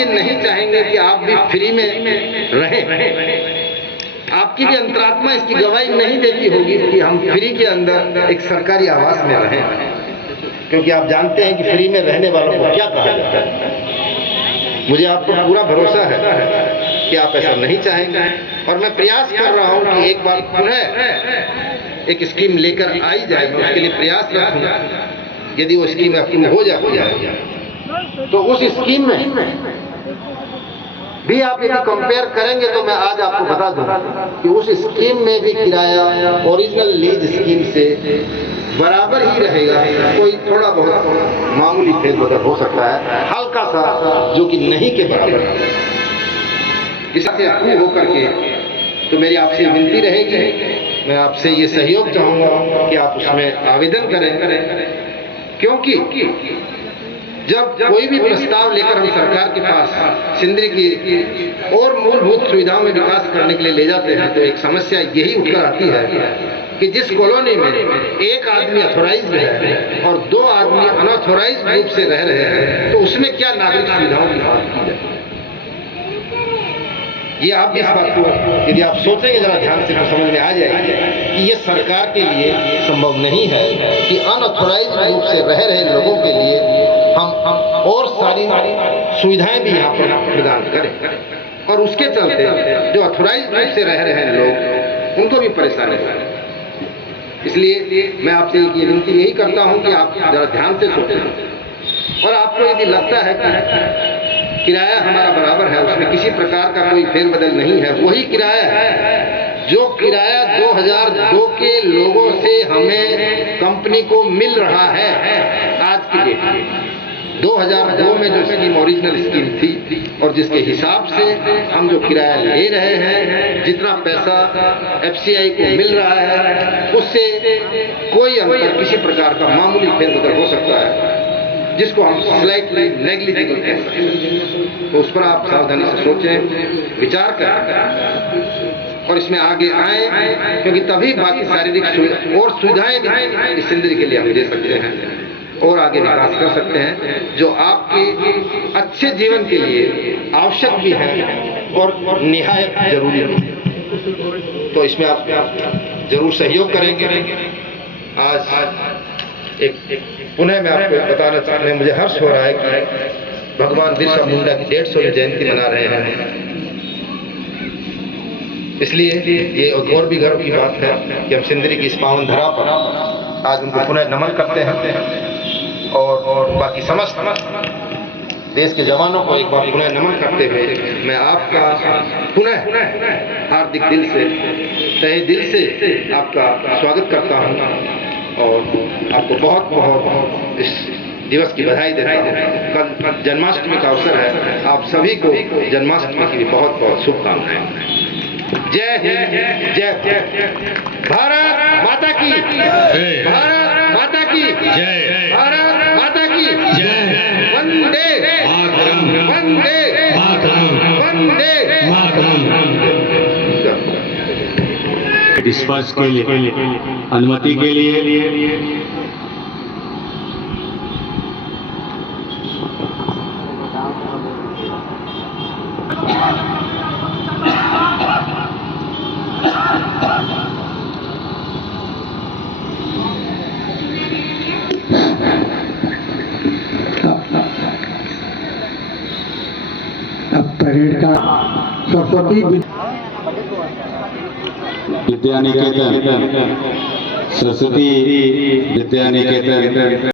ये नहीं चाहेंगे कि आप भी फ्री में रहें। आपकी भी अंतरात्मा इसकी गवाही नहीं देती होगी कि हम फ्री के अंदर एक सरकारी आवास में रहें, क्योंकि आप जानते हैं कि फ्री में रहने वालों को क्या कहा जाता है। मुझे आप पर पूरा भरोसा है कि आप ऐसा नहीं चाहेंगे, और मैं प्रयास कर रहा हूं कि एक बार पुनः एक स्कीम लेकर आई जाए। मैं उसके लिए प्रयास रखूंगा। यदि वो स्कीम अप्रूव हो जाती है तो उस स्कीम में भी आप यदि कंपेयर करेंगे तो मैं आज आपको बता दूं कि उस स्कीम में भी किराया ओरिजिनल लीज स्कीम से बराबर ही रहेगा। कोई थोड़ा बहुत मामूली फेरबदल हो सकता है, हल्का सा, जो कि नहीं के बराबर है। इससे अप्रूव होकर के तो मेरी आपसे विनती रहेगी, मैं आपसे ये सहयोग चाहूंगा कि आप उसमें आवेदन करें, क्योंकि जब कोई भी प्रस्ताव लेकर हम सरकार के पास सिंदरी की और मूलभूत सुविधाओं में विकास करने के लिए ले जाते हैं तो एक समस्या यही उठकर आती है कि जिस कॉलोनी में एक आदमी अथॉराइज्ड है और 2 आदमी अनऑथोराइज्ड रूप से रह रहे हैं, तो उसमें क्या नागरिक सुविधाओं की बात की जाए। ये आप इस बात को यदि आप सोचेंगे जरा ध्यान से तो समझ में आ जाएगी कि ये सरकार के लिए संभव नहीं है कि अनऑथोराइज्ड रूप से रह रहे लोगों के लिए हम और सारी सुविधाएं भी यहाँ पर प्रदान करें, और उसके चलते जो अथॉराइज्ड रूप से रह रहे हैं लोग उनको भी परेशानी हो। इसलिए मैं आपसे ये विनती यही करता हूँ कि आप जरा ध्यान से सोचें, और आपको यदि लगता है कि किराया हमारा बराबर है, उसमें किसी प्रकार का कोई फेरबदल नहीं है, वही किराया है जो किराया 2002 के लोगों से हमें कंपनी को मिल रहा है आज की डेट में। 2002 में जो स्कीम ओरिजिनल स्कीम थी और जिसके हिसाब से हम जो किराया ले रहे हैं, जितना पैसा FCI को मिल रहा है, उससे कोई अंतर किसी प्रकार का मामूली फेरबदल हो सकता है जिसको हम स्लाइटली नेग्लिजिबल कह सकते हैं। तो उस पर आप सावधानी से सोचें, विचार करें और इसमें आगे आए, क्योंकि तभी बाकी शारीरिक और सुविधाएं भी इस सिंदरी के लिए हम दे सकते हैं और आगे विकास कर सकते हैं, जो आपके अच्छे जीवन के लिए आवश्यक भी है और निहायत जरूरी है। तो इसमें आप जरूर सहयोग करेंगे। आज एक पुनः मैं आपको बताना चाहता हूँ, मुझे हर्ष हो रहा है कि भगवान बिरसा मुंडा की 150वीं जयंती मना रहे हैं। इसलिए ये और भी गर्व की बात है कि हम सिंदरी की इस पावन धरा पर आज उनको पुनः नमन करते हैं और बाकी समस्त देश के जवानों को एक बार पुनः नमन करते हुए मैं आपका पुनः हार्दिक दिल से, तहे दिल से आपका स्वागत करता हूँ और आपको बहुत बहुत इस दिवस की बधाई देता हूँ। कल जन्माष्टमी का अवसर है, आप सभी को जन्माष्टमी की भी बहुत बहुत शुभकामनाएं। जय हिंद, जय भारत माता की, भारत माता की जय, भारत माता की जय, वंदे वंदे वंदे। स्पर्श के लिए अनुमति के लिए परेड का सरस्वती विद्या निकेतन, सरस्वती विद्या निकेतन